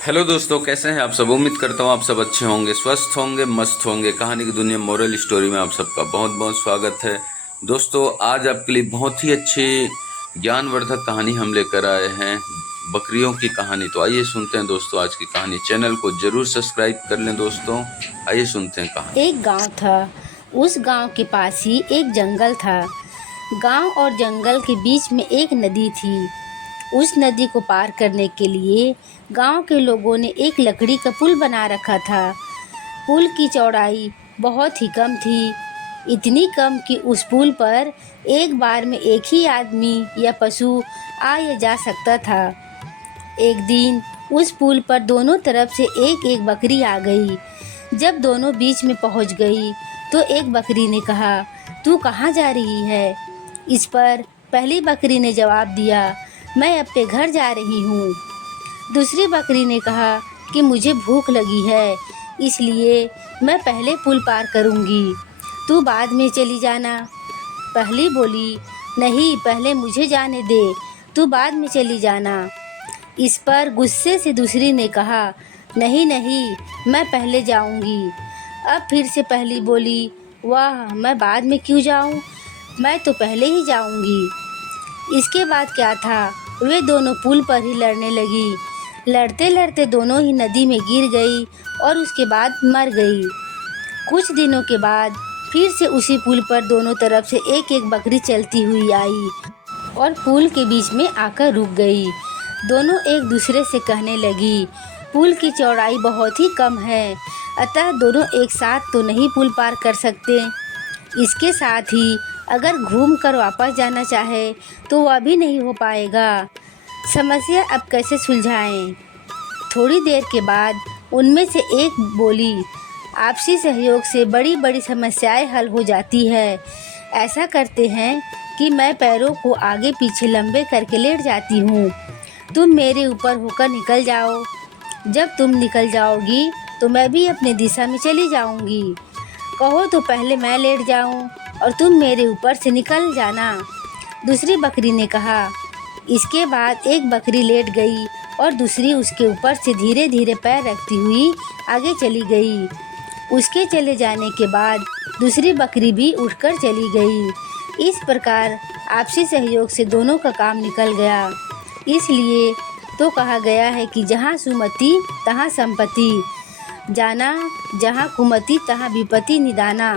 Hello दोस्तों, कैसे हैं आप सब। उम्मीद करता हूँ आप सब अच्छे होंगे, स्वस्थ होंगे, मस्त होंगे। कहानी की दुनिया मोरल स्टोरी में आप सबका बहुत बहुत स्वागत है। दोस्तों, आज आपके लिए बहुत ही अच्छी ज्ञानवर्धक कहानी हम लेकर आए हैं, बकरियों की कहानी। तो आइए सुनते हैं दोस्तों आज की कहानी। चैनल को जरूर सब्सक्राइब कर लें दोस्तों। आइए सुनते हैं कहानी। एक गांव था। उस गांव के पास ही एक जंगल था। गांव और जंगल के बीच में एक नदी थी। उस नदी को पार करने के लिए गांव के लोगों ने एक लकड़ी का पुल बना रखा था। पुल की चौड़ाई बहुत ही कम थी, इतनी कम कि उस पुल पर एक बार में एक ही आदमी या पशु आ या जा सकता था। एक दिन उस पुल पर दोनों तरफ से एक एक बकरी आ गई। जब दोनों बीच में पहुंच गई तो एक बकरी ने कहा, तू कहाँ जा रही है? इस पर पहली बकरी ने जवाब दिया, मैं अपने घर जा रही हूँ। दूसरी बकरी ने कहा कि मुझे भूख लगी है, इसलिए मैं पहले पुल पार करूँगी, तू बाद में चली जाना। पहली बोली, नहीं, पहले मुझे जाने दे, तू बाद में चली जाना। इस पर गुस्से से दूसरी ने कहा, नहीं नहीं, मैं पहले जाऊंगी। अब फिर से पहली बोली, वाह, मैं बाद में क्यों जाऊं, मैं तो पहले ही जाऊंगी। इसके बाद क्या था, वे दोनों पुल पर ही लड़ने लगी। लड़ते लड़ते दोनों ही नदी में गिर गई और उसके बाद मर गई। कुछ दिनों के बाद फिर से उसी पुल पर दोनों तरफ से एक एक बकरी चलती हुई आई और पुल के बीच में आकर रुक गई। दोनों एक दूसरे से कहने लगी, पुल की चौड़ाई बहुत ही कम है, अतः दोनों एक साथ तो नहीं पुल पार कर सकते। इसके साथ ही अगर घूम कर वापस जाना चाहे तो वह भी नहीं हो पाएगा। समस्या अब कैसे सुलझाएं? थोड़ी देर के बाद उनमें से एक बोली, आपसी सहयोग से बड़ी बड़ी समस्याएं हल हो जाती है। ऐसा करते हैं कि मैं पैरों को आगे पीछे लंबे करके लेट जाती हूँ, तुम मेरे ऊपर होकर निकल जाओ। जब तुम निकल जाओगी तो मैं भी अपनी दिशा में चली जाऊंगी। कहो तो पहले मैं लेट जाऊं और तुम मेरे ऊपर से निकल जाना। दूसरी बकरी ने कहा। इसके बाद एक बकरी लेट गई और दूसरी उसके ऊपर से धीरे धीरे पैर रखती हुई आगे चली गई। उसके चले जाने के बाद दूसरी बकरी भी उठकर चली गई। इस प्रकार आपसी सहयोग से दोनों का काम निकल गया। इसलिए तो कहा गया है कि जहाँ सुमति तहाँ संपत्ति, जाना जहाँ कुमति तहाँ विपत्ति निदाना।